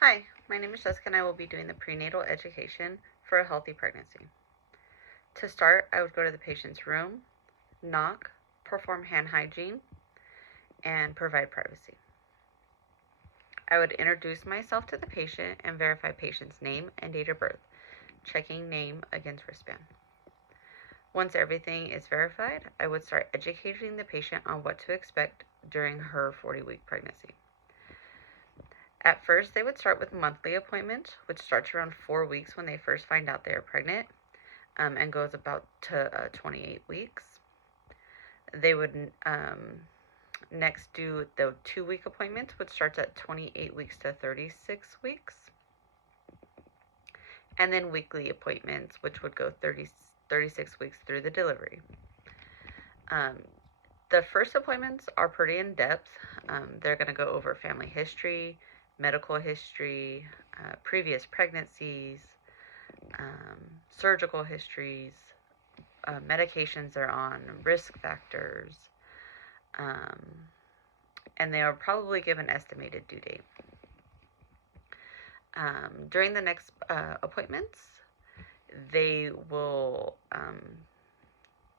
Hi, my name is Jessica and I will be doing the prenatal education for a healthy pregnancy. To start, I would go to the patient's room, knock, perform hand hygiene, and provide privacy. I would introduce myself to the patient and verify patient's name and date of birth, checking name against wristband. Once everything is verified, I would start educating the patient on what to expect during her 40-week pregnancy. At first, they would start with monthly appointments, which starts around 4 weeks when they first find out they are pregnant, and goes about to 28 weeks. They would next do the 2 week appointments, which starts at 28 weeks to 36 weeks, and then weekly appointments, which would go 36 weeks through the delivery. Um, the first appointments are pretty in depth. They're going to go over family history, medical history, previous pregnancies, um, surgical histories, medications they're on, risk factors, um, and they are probably given estimated due date. During the next appointments, they will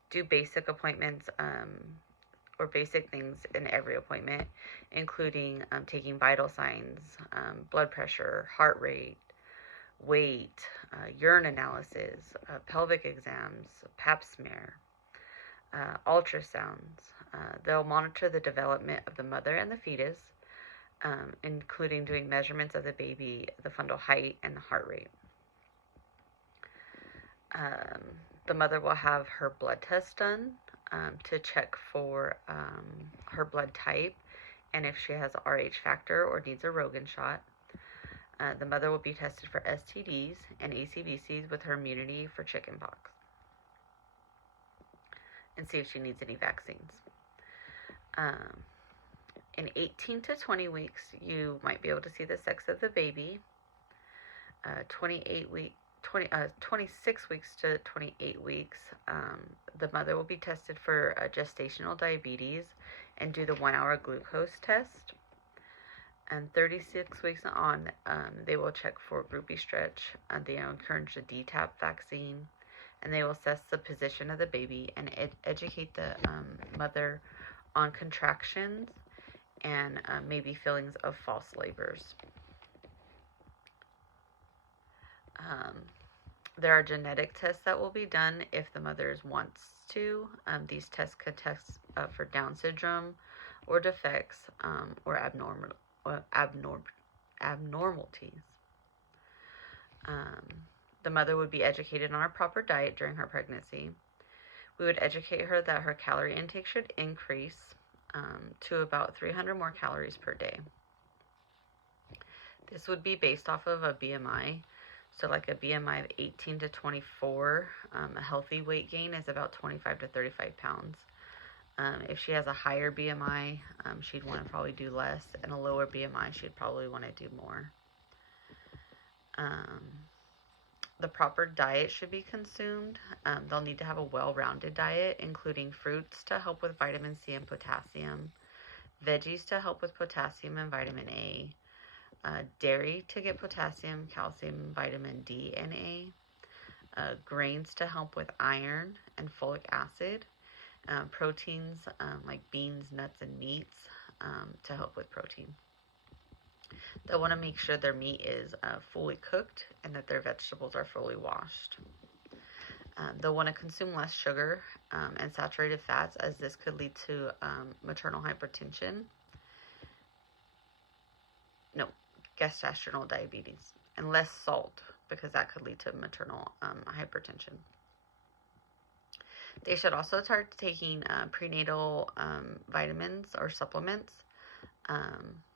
do basic appointments or basic things in every appointment, including taking vital signs, blood pressure, heart rate, weight, urine analysis, pelvic exams, pap smear, ultrasounds. They'll monitor the development of the mother and the fetus, including doing measurements of the baby, the fundal height, and the heart rate. Um, the mother will have her blood test done to check for her blood type and if she has a Rh factor or needs a Rogan shot. The mother will be tested for STDs and ACVCs with her immunity for chickenpox and see if she needs any vaccines. Um, in 18 to 20 weeks, you might be able to see the sex of the baby. 26 weeks to 28 weeks, the mother will be tested for gestational diabetes and do the 1 hour glucose test. And 36 weeks on, they will check for groupie stretch. They encourage the DTaP vaccine, and they will assess the position of the baby and educate the mother on contractions and maybe feelings of false labors. There are genetic tests that will be done if the mother wants to. These tests could test for Down syndrome or defects or abnormalities. The mother would be educated on her proper diet during her pregnancy. We would educate her that her calorie intake should increase to about 300 more calories per day. This would be based off of a BMI. So like a BMI of 18 to 24, a healthy weight gain is about 25 to 35 pounds. If she has a higher BMI, she'd want to probably do less, and a lower BMI, she'd probably want to do more. The proper diet should be consumed. They'll need to have a well-rounded diet, including fruits to help with vitamin C and potassium, veggies to help with potassium and vitamin A, dairy to get potassium, calcium, vitamin D, and A, grains to help with iron and folic acid, proteins like beans, nuts, and meats to help with protein. They'll want to make sure their meat is fully cooked and that their vegetables are fully washed. They'll want to consume less sugar and saturated fats, as this could lead to maternal hypertension. No, gestational diabetes, and less salt because that could lead to maternal hypertension. They should also start taking prenatal vitamins or supplements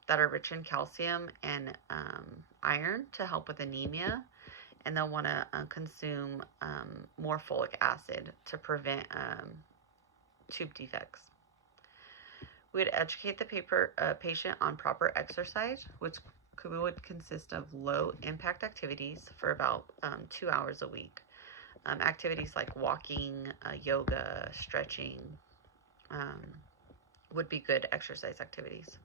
that are rich in calcium and iron to help with anemia, and they'll want to consume more folic acid to prevent tube defects. We would educate the patient on proper exercise, which would consist of low impact activities for about 2 hours a week. Activities like walking, yoga, stretching would be good exercise activities.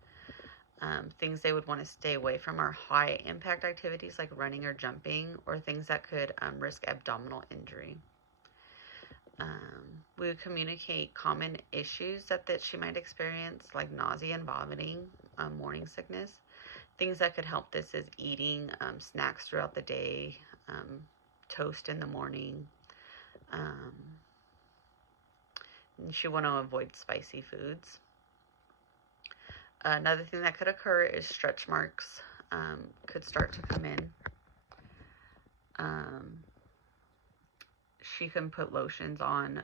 Things they would want to stay away from are high impact activities like running or jumping, or things that could risk abdominal injury. We would communicate common issues that she might experience, like nausea and vomiting, morning sickness. Things that could help this is eating snacks throughout the day, toast in the morning. She want to avoid spicy foods. Another thing that could occur is stretch marks could start to come in. She can put lotions on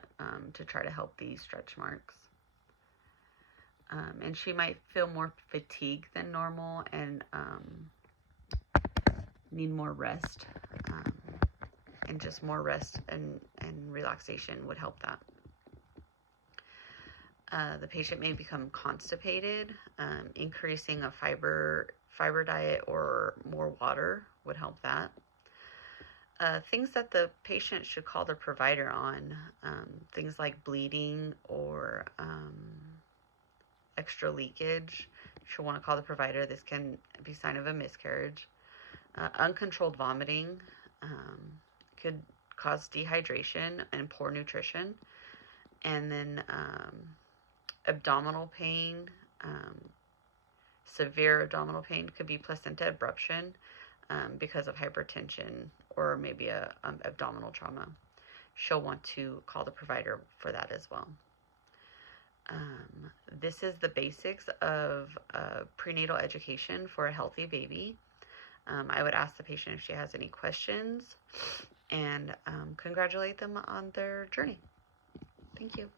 to try to help these stretch marks. And she might feel more fatigued than normal and need more rest. And just more rest and relaxation would help that. The patient may become constipated. Increasing a fiber diet or more water would help that. Things that the patient should call their provider on, things like bleeding or extra leakage. She'll want to call the provider. This can be a sign of a miscarriage. Uncontrolled vomiting could cause dehydration and poor nutrition. And then abdominal pain, severe abdominal pain could be placenta abruption because of hypertension or maybe a abdominal trauma. She'll want to call the provider for that as well. This is the basics of prenatal education for a healthy baby. I would ask the patient if she has any questions and congratulate them on their journey. Thank you.